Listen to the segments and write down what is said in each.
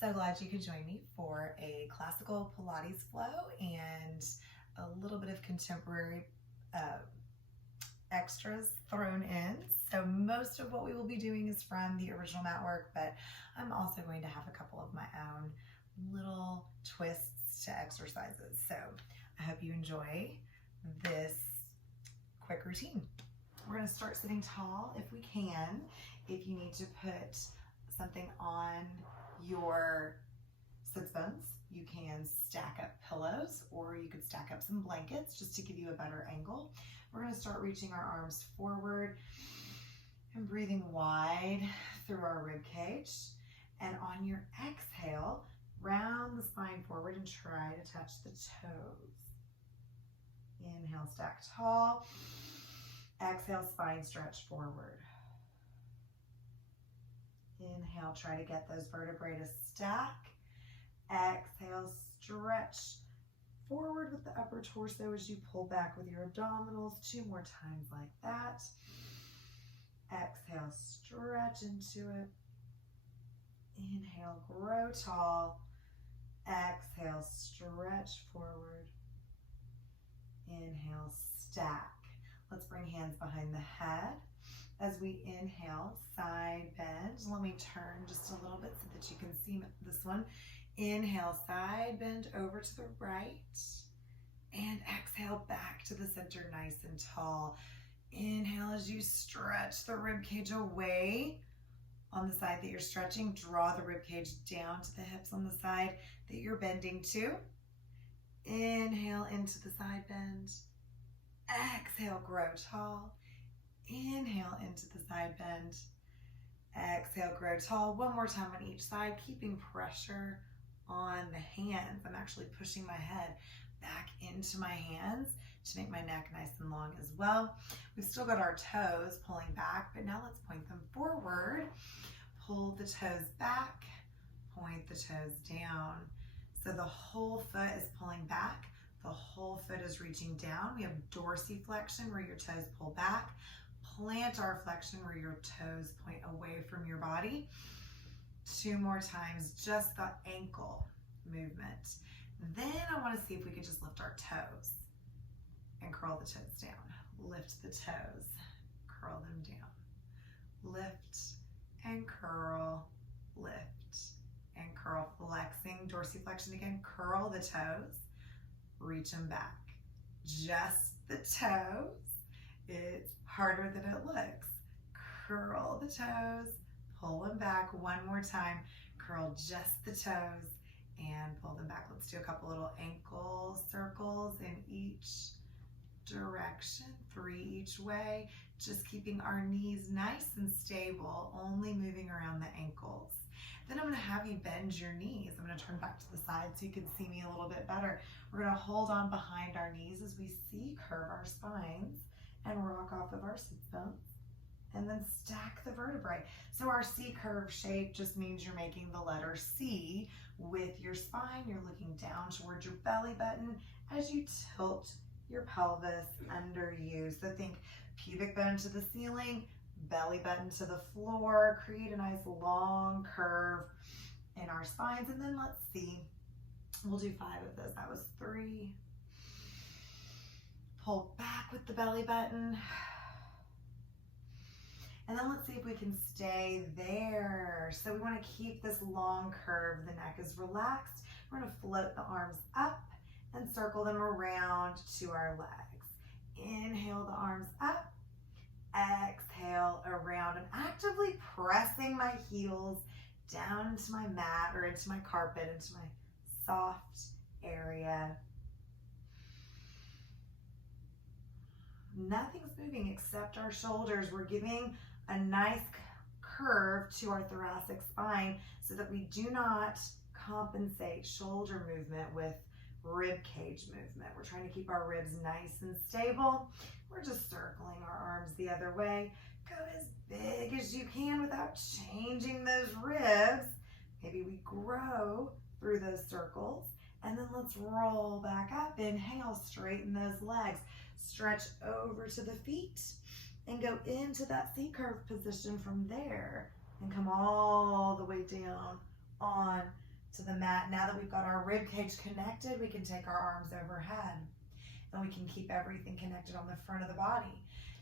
So glad you could join me for a classical Pilates flow and a little bit of contemporary extras thrown in. So most of what we will be doing is from the original mat work, but I'm also going to have a couple of my own little twists to exercises. So I hope you enjoy this quick routine. We're going to start sitting tall if we can. If you need to put something on your sits bones, you can stack up pillows or you could stack up some blankets just to give you a better angle. We're going to start reaching our arms forward and breathing wide through our rib cage. And on your exhale, round the spine forward and try to touch the toes. Inhale, stack tall. Exhale, spine stretch forward. Inhale, try to get those vertebrae to stack. Exhale, stretch forward with the upper torso as you pull back with your abdominals. 2 more times like that. Exhale, stretch into it. Inhale, grow tall. Exhale, stretch forward. Inhale, stack. Let's bring hands behind the head. As we inhale, side bend. Let me turn just a little bit so that you can see this one. Inhale, side bend over to the right. And exhale, back to the center, nice and tall. Inhale as you stretch the rib cage away. On the side that you're stretching, draw the rib cage down to the hips on the side that you're bending to. Inhale into the side bend. Exhale, grow tall. Inhale into the side bend. Exhale, grow tall. One more time on each side, keeping pressure on the hands. I'm actually pushing my head back into my hands to make my neck nice and long as well. We've still got our toes pulling back, but now let's point them forward. Pull the toes back, point the toes down. So the whole foot is pulling back. The whole foot is reaching down. We have dorsiflexion where your toes pull back. Plantar flexion where your toes point away from your body. 2 more times, just the ankle movement. Then I want to see if we could just lift our toes and curl the toes down. Lift the toes, curl them down. Lift and curl, lift and curl. Flexing, dorsiflexion again. Curl the toes, reach them back. Just the toes. It's harder than it looks. Curl the toes, pull them back. 1 more time. Curl just the toes and pull them back. Let's do a couple little ankle circles in each direction, 3 each way. Just keeping our knees nice and stable, only moving around the ankles. Then I'm going to have you bend your knees. I'm going to turn back to the side so you can see me a little bit better. We're going to hold on behind our knees as we C-curve our spines and rock off of our sits bones, and then stack the vertebrae. So our C-curve shape just means you're making the letter C with your spine. You're looking down towards your belly button as you tilt your pelvis under you. So think pubic bone to the ceiling, belly button to the floor. Create a nice long curve in our spines. And then let's see, we'll do 5 of those. That was 3. Pull back with the belly button. And then let's see if we can stay there. So we want to keep this long curve. The neck is relaxed. We're going to float the arms up and circle them around to our legs. Inhale the arms up. Exhale around. I'm actively pressing my heels down into my mat or into my carpet, into my soft area. Nothing's moving except our shoulders. We're giving a nice curve to our thoracic spine so that we do not compensate shoulder movement with rib cage movement. We're trying to keep our ribs nice and stable. We're just circling our arms the other way. Go as big as you can without changing those ribs. Maybe we grow through those circles. And then let's roll back up. Inhale, straighten those legs. Stretch over to the feet and go into that C-curve position from there and come all the way down on to the mat. Now that we've got our rib cage connected, we can take our arms overhead and we can keep everything connected on the front of the body.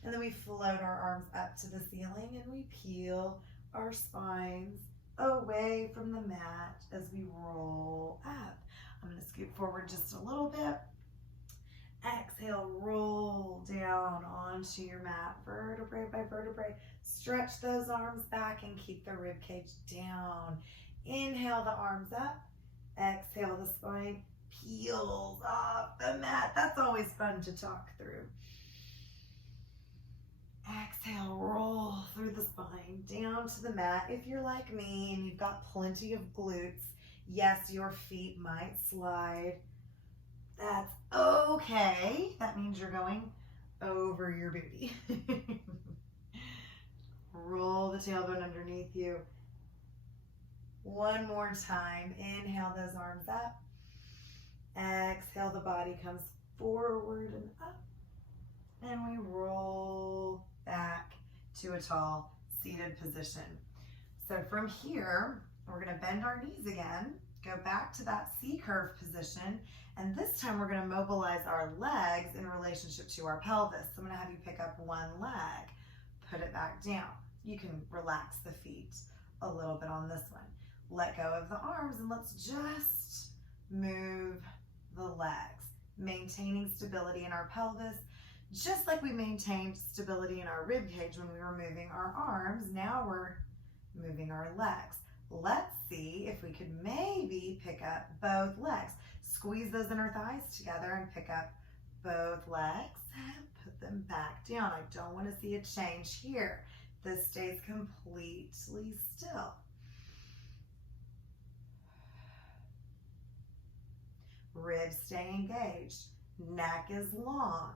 And then we float our arms up to the ceiling and we peel our spines away from the mat as we roll up. I'm going to scoot forward just a little bit. Exhale, roll down onto your mat, vertebrae by vertebrae. Stretch those arms back and keep the rib cage down. Inhale the arms up. Exhale, the spine peels off the mat. That's always fun to talk through. Exhale, roll through the spine down to the mat. If you're like me and you've got plenty of glutes, yes, your feet might slide. That's okay. That means you're going over your booty. Roll the tailbone underneath you. One more time. Inhale those arms up. Exhale, the body comes forward and up. And we roll back to a tall seated position. So from here, we're going to bend our knees again, go back to that C-curve position, and this time we're going to mobilize our legs in relationship to our pelvis. So I'm going to have you pick up one leg, put it back down. You can relax the feet a little bit on this one. Let go of the arms and let's just move the legs, maintaining stability in our pelvis, just like we maintained stability in our rib cage when we were moving our arms. Now we're moving our legs. Let's see if we could maybe pick up both legs. Squeeze those inner thighs together and pick up both legs and put them back down. I don't want to see a change here. This stays completely still. Ribs stay engaged. Neck is long.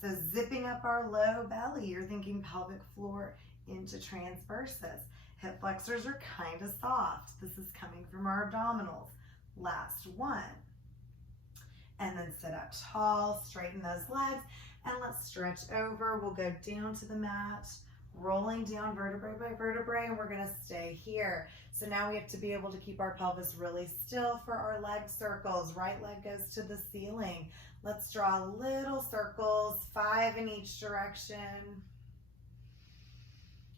So zipping up our low belly, you're thinking pelvic floor into transversus. Hip flexors are kind of soft. This is coming from our abdominals. Last one. And then sit up tall, straighten those legs, and let's stretch over. We'll go down to the mat, rolling down vertebrae by vertebrae, and we're gonna stay here. So now we have to be able to keep our pelvis really still for our leg circles. Right leg goes to the ceiling. Let's draw little circles, 5 in each direction.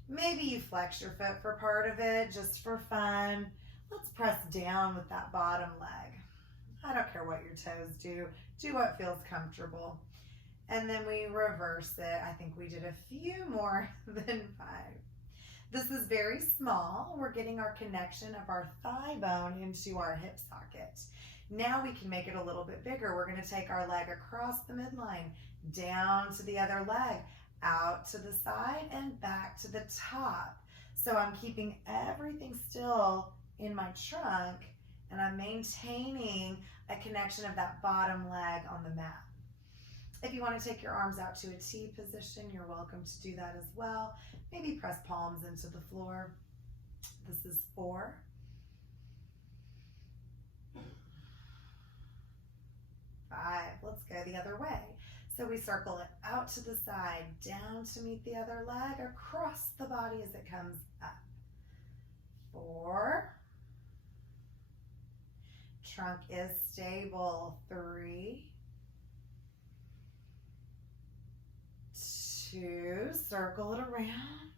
Maybe you flex your foot for part of it, just for fun. Let's press down with that bottom leg. I don't care what your toes do. Do what feels comfortable. And then we reverse it. I think we did a few more than 5. This is very small. We're getting our connection of our thigh bone into our hip socket. Now we can make it a little bit bigger. We're going to take our leg across the midline, down to the other leg, out to the side, and back to the top. So I'm keeping everything still in my trunk, and I'm maintaining a connection of that bottom leg on the mat. If you want to take your arms out to a T position, you're welcome to do that as well. Maybe press palms into the floor. This is 4. 5. Let's go the other way. So we circle it out to the side, down to meet the other leg, across the body as it comes up. 4. Trunk is stable. 3. 2. Circle it around.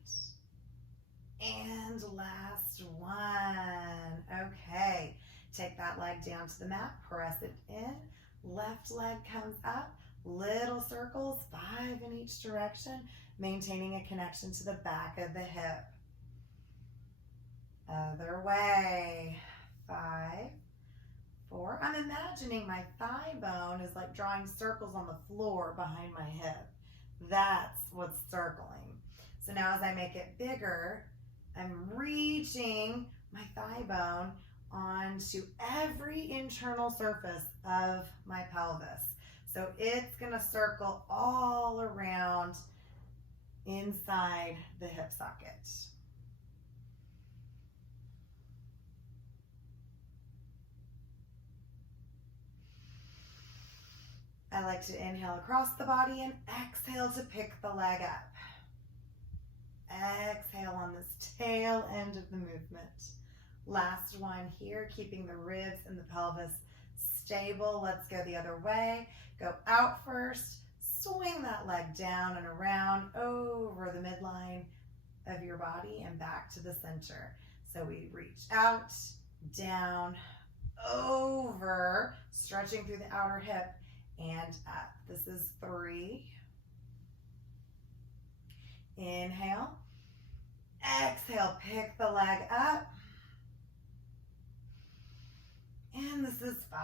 And last one. Okay. Take that leg down to the mat, press it in. Left leg comes up, little circles, 5 in each direction, maintaining a connection to the back of the hip. Other way. 5, 4. I'm imagining my thigh bone is like drawing circles on the floor behind my hip. That's what's circling. So now as I make it bigger, I'm reaching my thigh bone onto every internal surface of my pelvis. So it's going to circle all around inside the hip socket. I like to inhale across the body and exhale to pick the leg up. Exhale on this tail end of the movement. Last one here, keeping the ribs and the pelvis stable. Let's go the other way. Go out first, swing that leg down and around over the midline of your body and back to the center. So we reach out, down, over, stretching through the outer hip and up. This is 3. Inhale. Exhale, pick the leg up. And this is 5.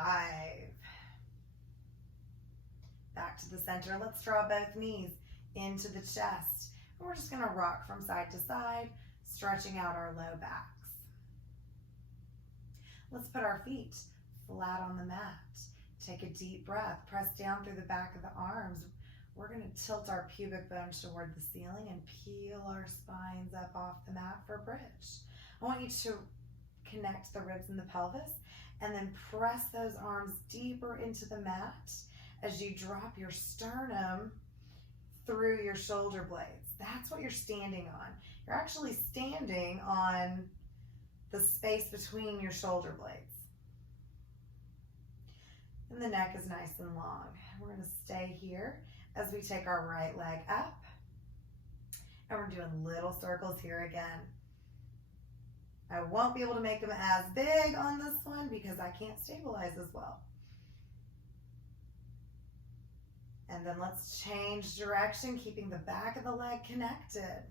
Back to the center. Let's draw both knees into the chest. And we're just going to rock from side to side, stretching out our low backs. Let's put our feet flat on the mat. Take a deep breath. Press down through the back of the arms. We're going to tilt our pubic bone toward the ceiling and peel our spines up off the mat for a bridge. I want you to connect the ribs and the pelvis and then press those arms deeper into the mat as you drop your sternum through your shoulder blades. That's what you're standing on. You're actually standing on the space between your shoulder blades. And the neck is nice and long. We're going to stay here as we take our right leg up. And we're doing little circles here again. I won't be able to make them as big on this one because I can't stabilize as well. And then let's change direction, keeping the back of the leg connected.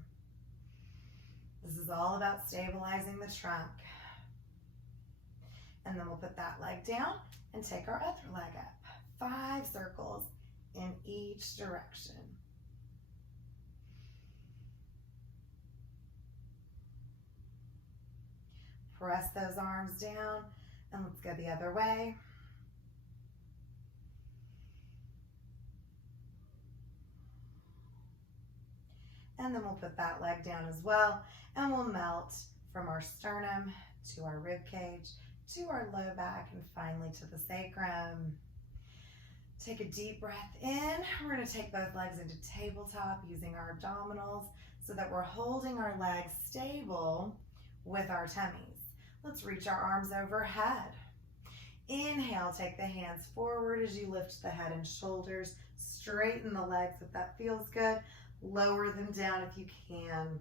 This is all about stabilizing the trunk. And then we'll put that leg down and take our other leg up. 5 circles in each direction. Press those arms down and let's go the other way. And then we'll put that leg down as well and we'll melt from our sternum to our rib cage, to our low back, and finally to the sacrum. Take a deep breath in. We're going to take both legs into tabletop using our abdominals so that we're holding our legs stable with our tummies. Let's reach our arms overhead. Inhale, take the hands forward as you lift the head and shoulders. Straighten the legs if that feels good. Lower them down if you can.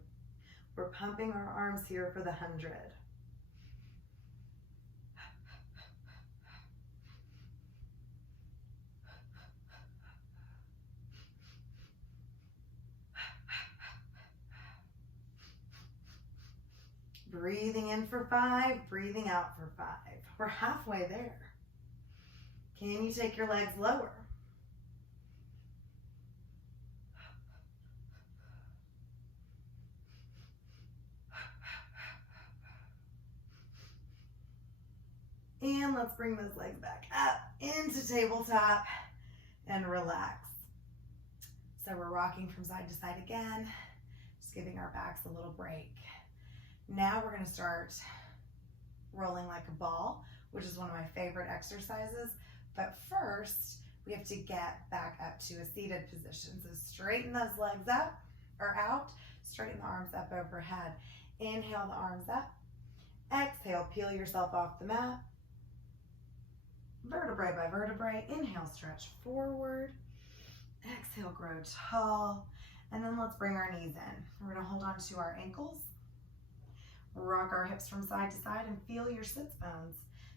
We're pumping our arms here for the 100. Breathing in for 5, breathing out for 5. We're halfway there. Can you take your legs lower? And let's bring those legs back up into tabletop and relax. So we're rocking from side to side again, just giving our backs a little break. Now we're going to start rolling like a ball, which is one of my favorite exercises. But first, we have to get back up to a seated position. So straighten those legs up or out, straighten the arms up overhead. Inhale the arms up. Exhale, peel yourself off the mat. Vertebrae by vertebrae. Inhale, stretch forward. Exhale, grow tall. And then let's bring our knees in. We're going to hold on to our ankles. Rock our hips from side to side and feel your sits bones.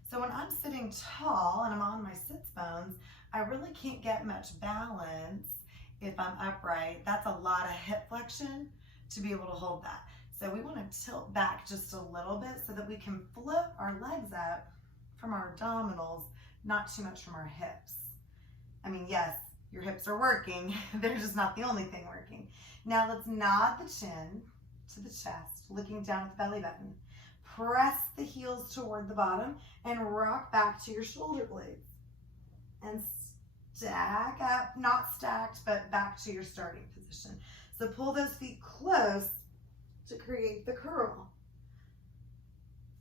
So when I'm sitting tall and I'm on my sits bones, I really can't get much balance if I'm upright. That's a lot of hip flexion to be able to hold that. So we want to tilt back just a little bit so that we can float our legs up from our abdominals, not too much from our hips. I mean, yes, your hips are working. They're just not the only thing working. Now let's nod the chin to the chest, looking down at the belly button. Press the heels toward the bottom and rock back to your shoulder blades. And stack up, not stacked, but back to your starting position. So pull those feet close to create the curl.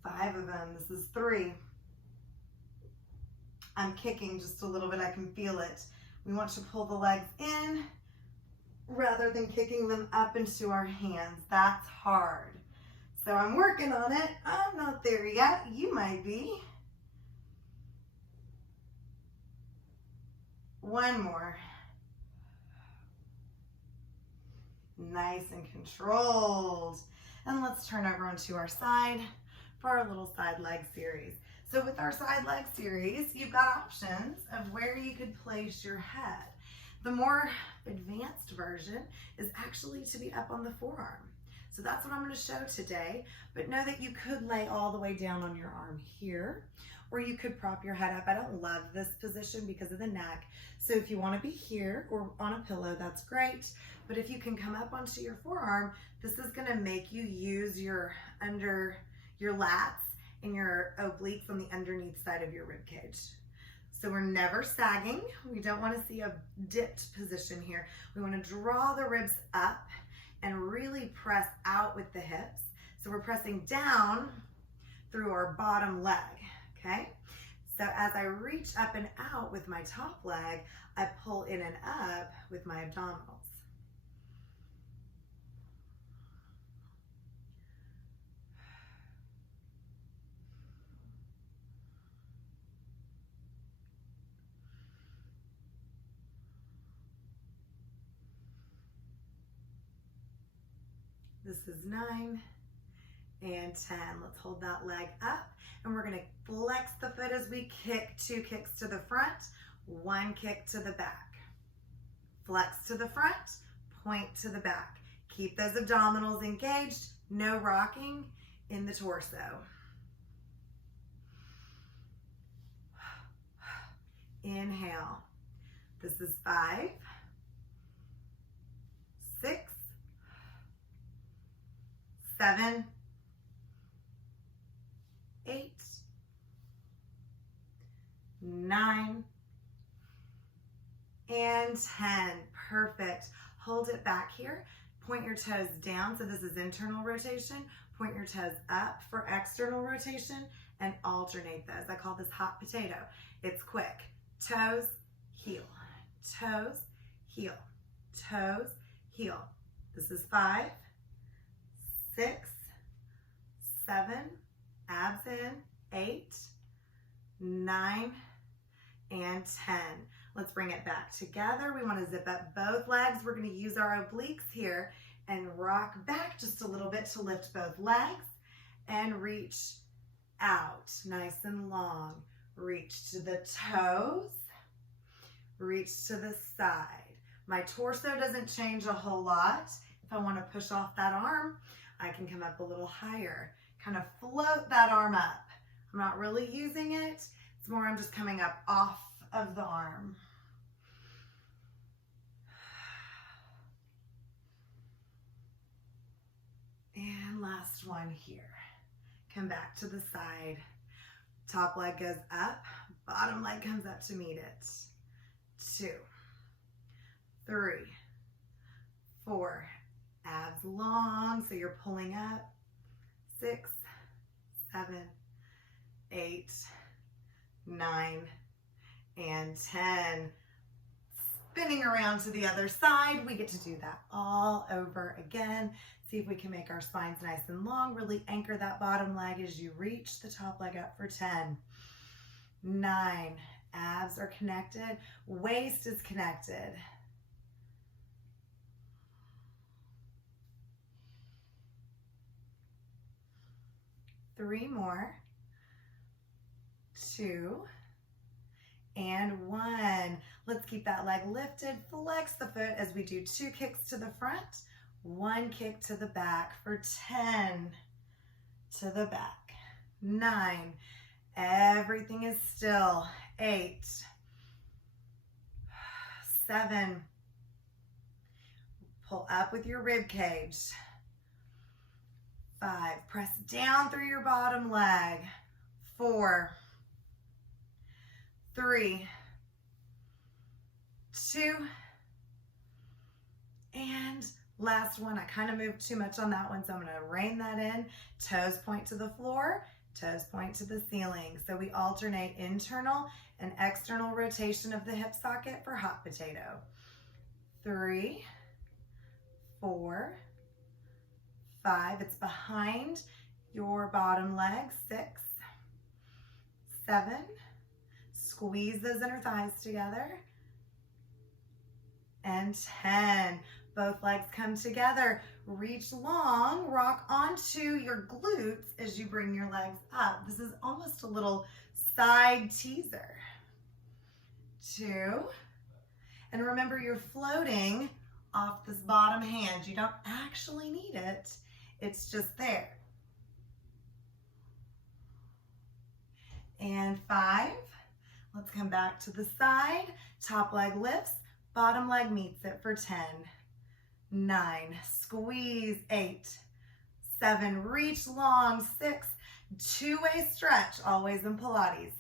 5 of them. This is 3. I'm kicking just a little bit. I can feel it. We want to pull the legs in rather than kicking them up into our hands. That's hard. So I'm working on it. I'm not there yet. You might be. One more. Nice and controlled. And let's turn over onto our side for our little side leg series. So with our side leg series, you've got options of where you could place your head. The more advanced version is actually to be up on the forearm. So that's what I'm going to show today, but know that you could lay all the way down on your arm here, or you could prop your head up. I don't love this position because of the neck. So if you want to be here or on a pillow, that's great. But if you can come up onto your forearm, this is going to make you use your lats and your obliques on the underneath side of your rib cage. So we're never sagging. We don't want to see a dipped position here. We want to draw the ribs up and really press out with the hips. So we're pressing down through our bottom leg, okay? So as I reach up and out with my top leg, I pull in and up with my abdominals. This is 9 and 10. Let's hold that leg up, and we're going to flex the foot as we kick. 2 kicks to the front, 1 kick to the back. Flex to the front, point to the back. Keep those abdominals engaged, no rocking in the torso. Inhale. This is 5, 6, 7, 8, 9, and 10. Perfect. Hold it back here. Point your toes down. So this is internal rotation. Point your toes up for external rotation and alternate those. I call this hot potato. It's quick. Toes, heel. Toes, heel. Toes, heel. This is 5, 6, 7, abs in, 8, 9, and 10. Let's bring it back together. We want to zip up both legs. We're going to use our obliques here and rock back just a little bit to lift both legs and reach out nice and long. Reach to the toes, reach to the side. My torso doesn't change a whole lot. If I want to push off that arm, I can come up a little higher, kind of float that arm up. I'm not really using it. It's more I'm just coming up off of the arm. And last one here. Come back to the side. Top leg goes up, bottom leg comes up to meet it. 2, 3, 4. Abs long, so you're pulling up. 6, 7, 8, 9, and 10. Spinning around to the other side. We get to do that all over again. See if we can make our spines nice and long. Really anchor that bottom leg as you reach the top leg up for 10. 9. Abs are connected. Waist is connected. 3 more. 2 and 1. Let's keep that leg lifted. Flex the foot as we do 2 kicks to the front, 1 kick to the back for 10 to the back. 9. Everything is still. 8, 7. Pull up with your rib cage. 5. Press down through your bottom leg. 4, 3, 2, and last one. I kind of moved too much on that one, so I'm going to rein that in. Toes point to the floor, toes point to the ceiling. So we alternate internal and external rotation of the hip socket for hot potato. 3, 4, 5, it's behind your bottom leg. 6, 7, squeeze those inner thighs together. And 10, both legs come together. Reach long, rock onto your glutes as you bring your legs up. This is almost a little side teaser. 2, and remember you're floating off this bottom hand. You don't actually need it, it's just there. And 5, let's come back to the side. Top leg lifts, bottom leg meets it for 10, 9, squeeze, 8, 7, reach long, 6, two-way stretch, always in Pilates.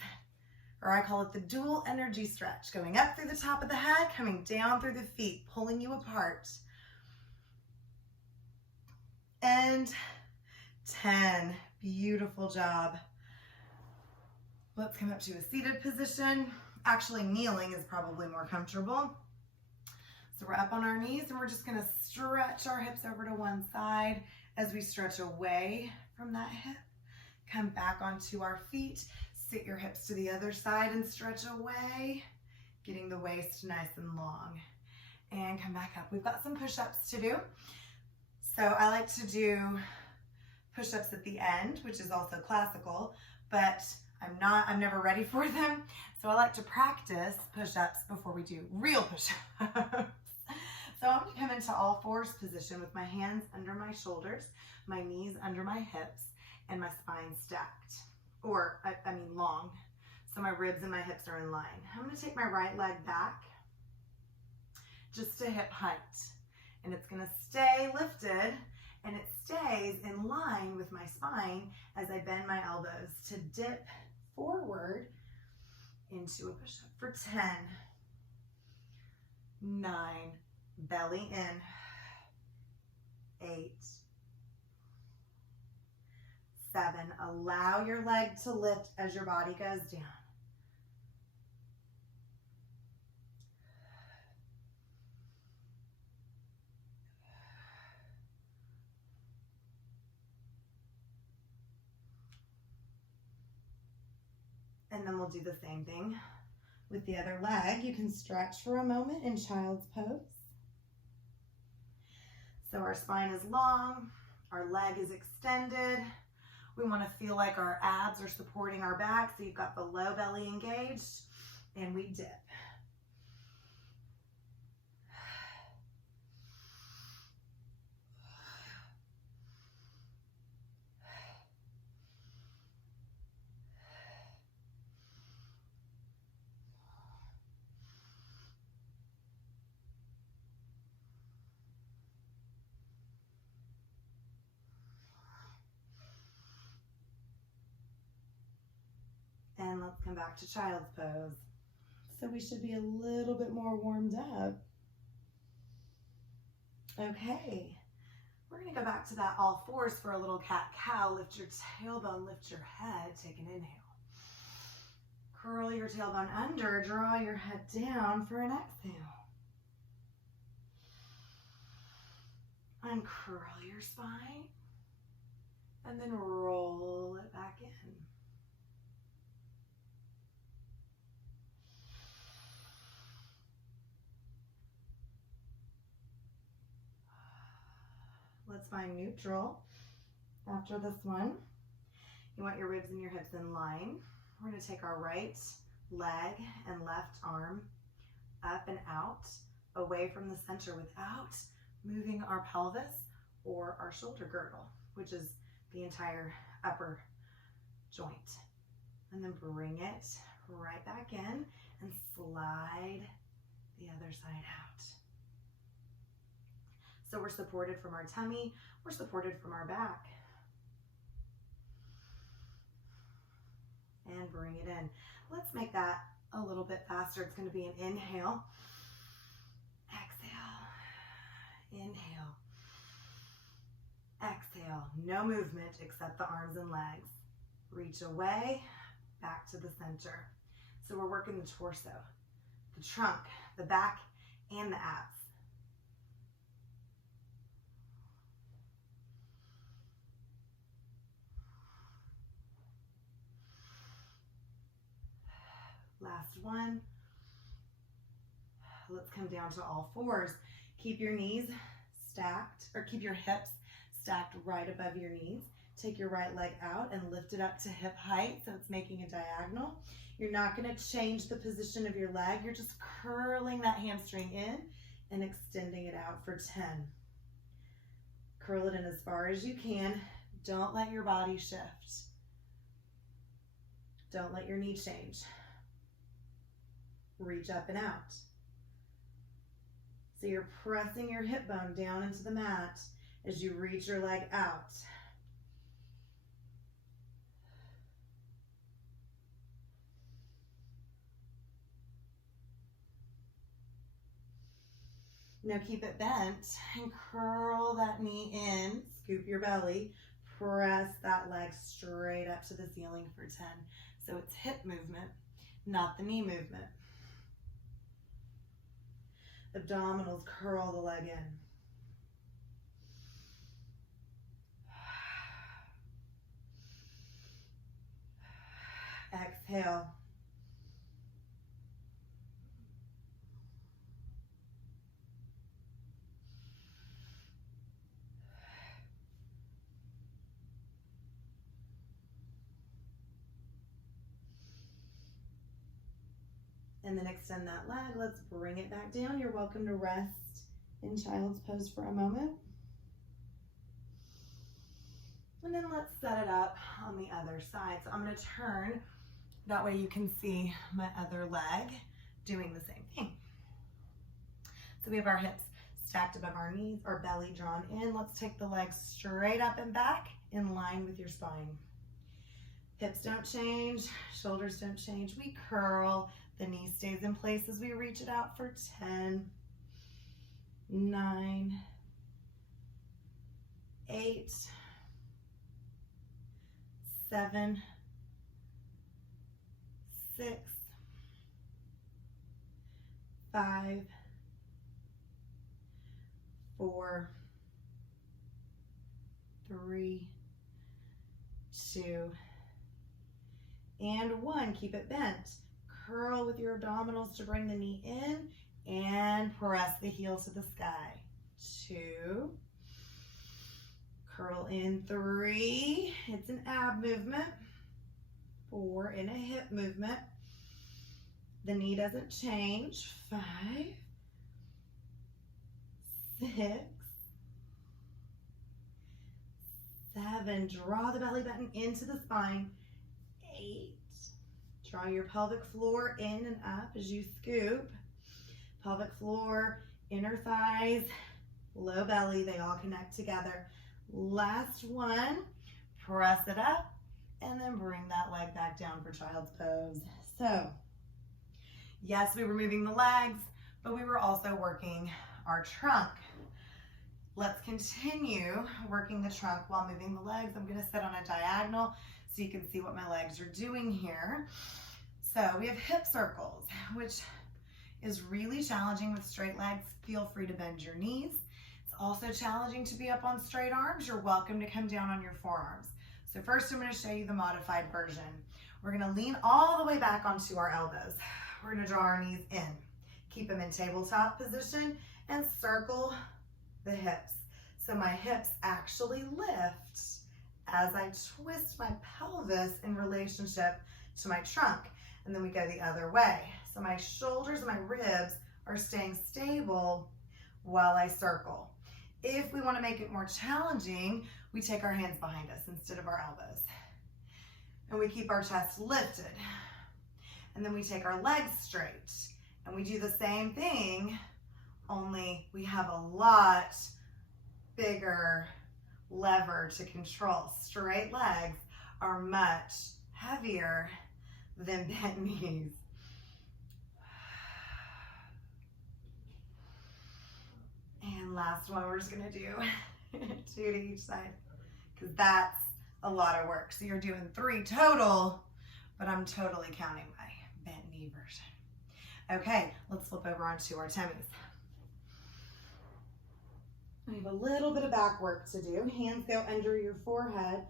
Or I call it the dual energy stretch, going up through the top of the head, coming down through the feet, pulling you apart. And 10, beautiful job. Let's come up to a seated position. Actually, kneeling is probably more comfortable. So we're up on our knees and we're just gonna stretch our hips over to one side as we stretch away from that hip. Come back onto our feet. Sit your hips to the other side and stretch away, getting the waist nice and long. And come back up. We've got some push-ups to do. So I like to do push-ups at the end, which is also classical, but I'm never ready for them. So I like to practice push-ups before we do real push-ups. So I'm gonna come into all fours position with my hands under my shoulders, my knees under my hips, and my spine stacked. Or, I mean long, so my ribs and my hips are in line. I'm gonna take my right leg back, just to hip height. And it's gonna stay lifted, and it stays in line with my spine as I bend my elbows to dip forward into a push-up for 10, 9, belly in, 8, 7, allow your leg to lift as your body goes down. 8. And then we'll do the same thing with the other leg. You can stretch for a moment in child's pose. So our spine is long, our leg is extended. We want to feel like our abs are supporting our back, so you've got the low belly engaged, and we dip. And let's come back to child's pose. So we should be a little bit more warmed up. Okay, we're gonna go back to that all fours for a little cat-cow. Lift your tailbone, lift your head, take an inhale. Curl your tailbone under, draw your head down for an exhale. Uncurl your spine, and then roll it back in. Let's find neutral. After this one, you want your ribs and your hips in line. We're going to take our right leg and left arm up and out, away from the center without moving our pelvis or our shoulder girdle, which is the entire upper joint. And then bring it right back in and slide the other side out. So we're supported from our tummy, we're supported from our back. And bring it in. Let's make that a little bit faster. It's going to be an inhale, exhale, inhale, exhale. No movement except the arms and legs. Reach away, back to the center. So we're working the torso, the trunk, the back, and the abs. Last one. Let's come down to all fours. Keep your knees stacked, or keep your hips stacked right above your knees. Take your right leg out and lift it up to hip height so it's making a diagonal. You're not going to change the position of your leg. You're just curling that hamstring in and extending it out for 10. Curl it in as far as you can. Don't let your body shift. Don't let your knee change. Reach up and out. So you're pressing your hip bone down into the mat as you reach your leg out. Now keep it bent and curl that knee in, scoop your belly, press that leg straight up to the ceiling for 10. So it's hip movement, not the knee movement. Abdominals, curl the leg in. Exhale. And then extend that leg. Let's bring it back down. You're welcome to rest in child's pose for a moment. And then let's set it up on the other side. So I'm going to turn. That way you can see my other leg doing the same thing. So we have our hips stacked above our knees, our belly drawn in. Let's take the legs straight up and back in line with your spine. Hips don't change, shoulders don't change. We curl. The knee stays in place as we reach it out for 10, 9, 8, 7, 6, 5, 4, 3, 2, and 1. Keep it bent. Curl with your abdominals to bring the knee in and press the heel to the sky. 2. Curl in. 3. It's an ab movement. 4. In a hip movement. The knee doesn't change. 5. 6. 7. Draw the belly button into the spine. 8. Draw your pelvic floor in and up as you scoop. Pelvic floor, inner thighs, low belly, they all connect together. Last one, press it up, and then bring that leg back down for child's pose. So, yes, we were moving the legs, but we were also working our trunk. Let's continue working the trunk while moving the legs. I'm gonna sit on a diagonal so you can see what my legs are doing here. So we have hip circles, which is really challenging with straight legs. Feel free to bend your knees. It's also challenging to be up on straight arms. You're welcome to come down on your forearms. So first I'm going to show you the modified version. We're going to lean all the way back onto our elbows. We're going to draw our knees in. Keep them in tabletop position and circle the hips. So my hips actually lift as I twist my pelvis in relationship to my trunk. And then we go the other way. So my shoulders and my ribs are staying stable while I circle. If we want to make it more challenging, we take our hands behind us instead of our elbows. And we keep our chest lifted. And then we take our legs straight. And we do the same thing, only we have a lot bigger lever to control. Straight legs are much heavier than bent knees. And last one, we're just gonna do 2 to each side, because that's a lot of work. So you're doing 3 total, but I'm totally counting my bent knee version. Okay, let's flip over onto our tummies. We have a little bit of back work to do. Hands go under your forehead.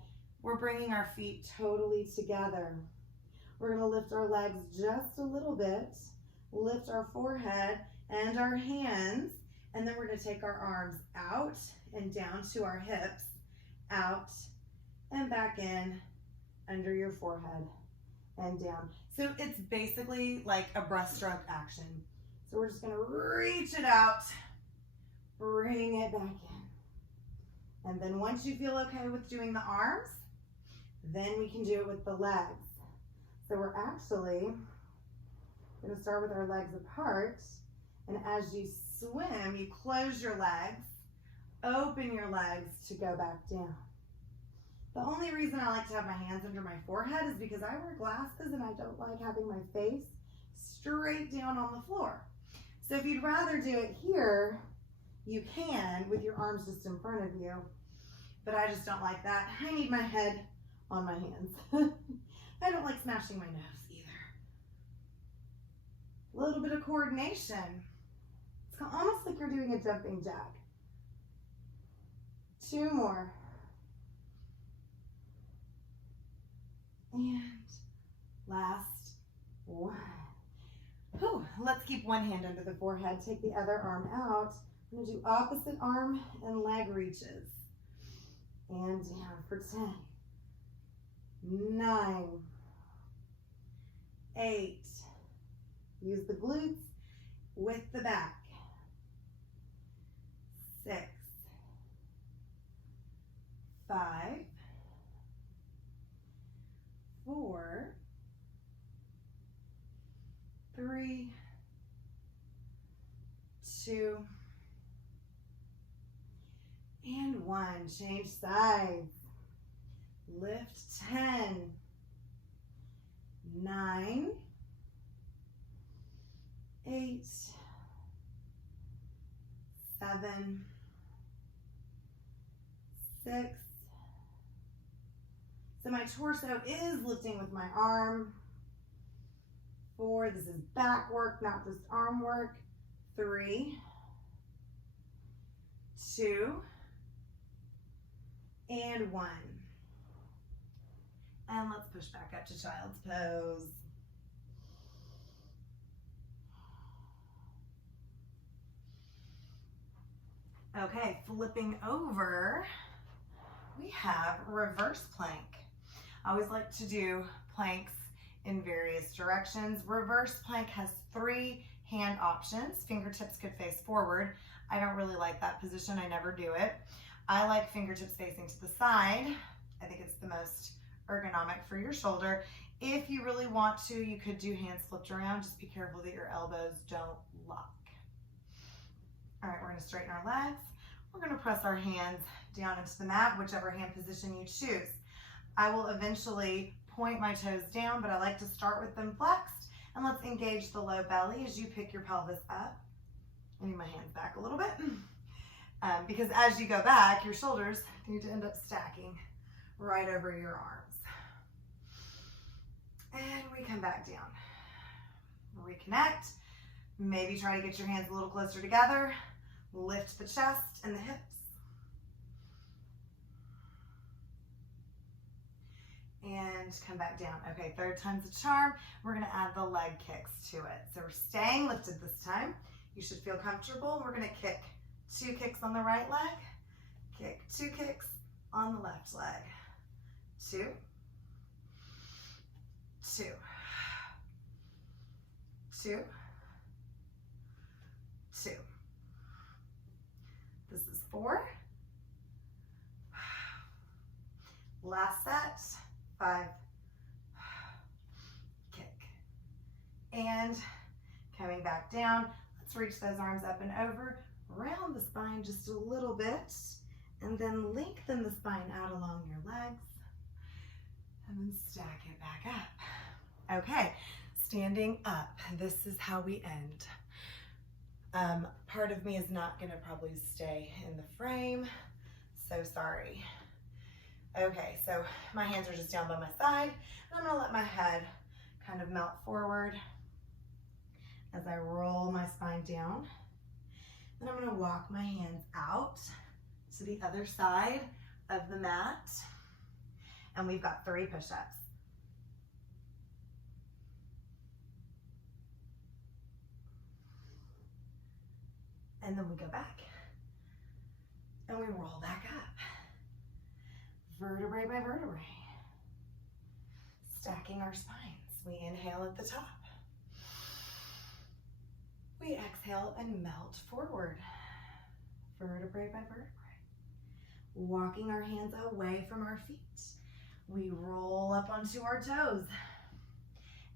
We're bringing our feet totally together. We're gonna lift our legs just a little bit, lift our forehead and our hands, and then we're gonna take our arms out and down to our hips, out and back in, under your forehead and down. So it's basically like a breaststroke action. So we're just gonna reach it out, bring it back in. And then once you feel okay with doing the arms, then we can do it with the legs. So we're actually gonna start with our legs apart, and as you swim, you close your legs, open your legs to go back down. The only reason I like to have my hands under my forehead is because I wear glasses and I don't like having my face straight down on the floor. So if you'd rather do it here, you can with your arms just in front of you, but I just don't like that. I need my head on my hands. I don't like smashing my nose either. A little bit of coordination. It's almost like you're doing a jumping jack. 2 more. And last one. Whew. Let's keep one hand under the forehead. Take the other arm out. I'm going to do opposite arm and leg reaches. And down for 10, 9, 8. Use the glutes with the back. 6, 5, 4, 3, 2, and 1. Change sides. Lift 10, 9, 8, 7, 6. So my torso is lifting with my arm. 4, this is back work, not just arm work. 3, 2, and 1. And let's push back up to child's pose. Okay, flipping over, we have reverse plank. I always like to do planks in various directions. Reverse plank has 3 hand options. Fingertips could face forward. I don't really like that position. I never do it. I like fingertips facing to the side. I think it's the most ergonomic for your shoulder. If you really want to, you could do hands flipped around. Just be careful that your elbows don't lock. All right, we're gonna straighten our legs. We're gonna press our hands down into the mat, whichever hand position you choose. I will eventually point my toes down, but I like to start with them flexed. And let's engage the low belly as you pick your pelvis up. I need my hands back a little bit. Because as you go back, your shoulders need to end up stacking right over your arms. And we come back down. Reconnect. Maybe try to get your hands a little closer together. Lift the chest and the hips. And come back down. Okay, 3rd time's a charm. We're gonna add the leg kicks to it. So we're staying lifted this time. You should feel comfortable. We're gonna kick 2 kicks on the right leg, kick 2 kicks on the left leg. 2, 2, 2, 2. This is 4. Last set, 5, kick. And coming back down, let's reach those arms up and over, round the spine just a little bit, and then lengthen the spine out along your legs, and then stack it back up. Okay, standing up, this is how we end. Part of me is not gonna probably stay in the frame, so sorry. Okay, so my hands are just down by my side, and I'm gonna let my head kind of melt forward as I roll my spine down. Then I'm gonna walk my hands out to the other side of the mat, and we've got 3 push-ups. And then we go back. And we roll back up. Vertebrae by vertebrae. Stacking our spines. We inhale at the top. We exhale and melt forward. Vertebrae by vertebrae. Walking our hands away from our feet. We roll up onto our toes.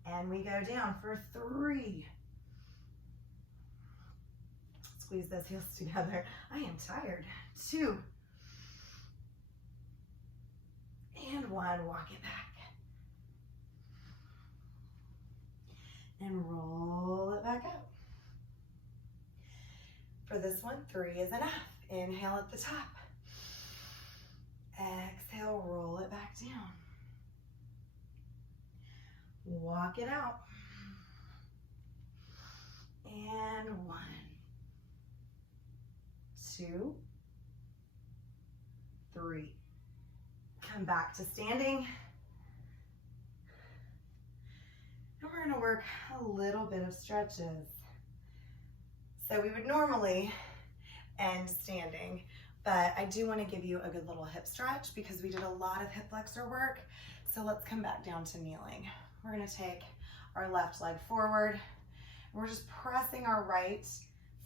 And we go down for 3. Squeeze those heels together. I am tired. 2. And 1. Walk it back. And roll it back up. For this one, 3 is enough. Inhale at the top. Exhale, roll it back down. Walk it out. And 1, 2, 3. Come back to standing. And we're gonna work a little bit of stretches. So we would normally end standing, but I do want to give you a good little hip stretch because we did a lot of hip flexor work. So let's come back down to kneeling. We're going to take our left leg forward. We're just pressing our right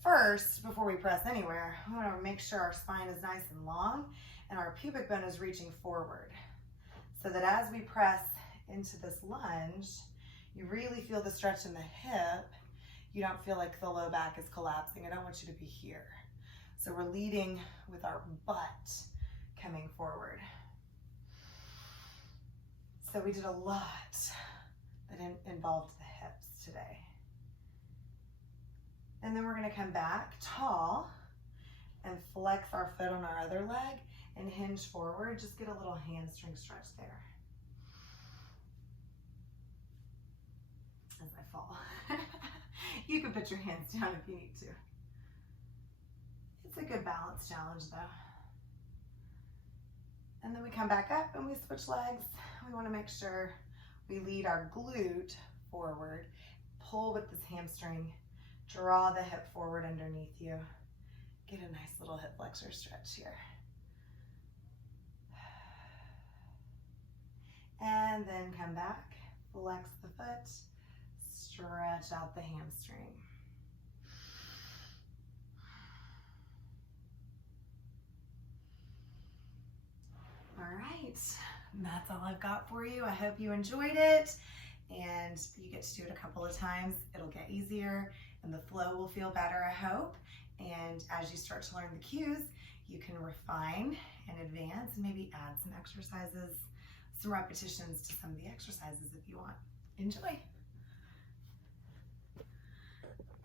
first before we press anywhere. We want to make sure our spine is nice and long and our pubic bone is reaching forward so that as we press into this lunge, you really feel the stretch in the hip. You don't feel like the low back is collapsing. I don't want you to be here. So we're leading with our butt coming forward. So we did a lot that involved the hips today. And then we're gonna come back tall and flex our foot on our other leg and hinge forward. Just get a little hamstring stretch there. As I fall. You can put your hands down if you need to. It's a good balance challenge though. And then we come back up and we switch legs. We want to make sure we lead our glute forward, pull with this hamstring, draw the hip forward underneath you. Get a nice little hip flexor stretch here. And then come back, flex the foot, stretch out the hamstring. All right, that's all I've got for you. I hope you enjoyed it and you get to do it a couple of times. It'll get easier and the flow will feel better, I hope. And as you start to learn the cues, you can refine and advance and maybe add some exercises, some repetitions to some of the exercises if you want. Enjoy.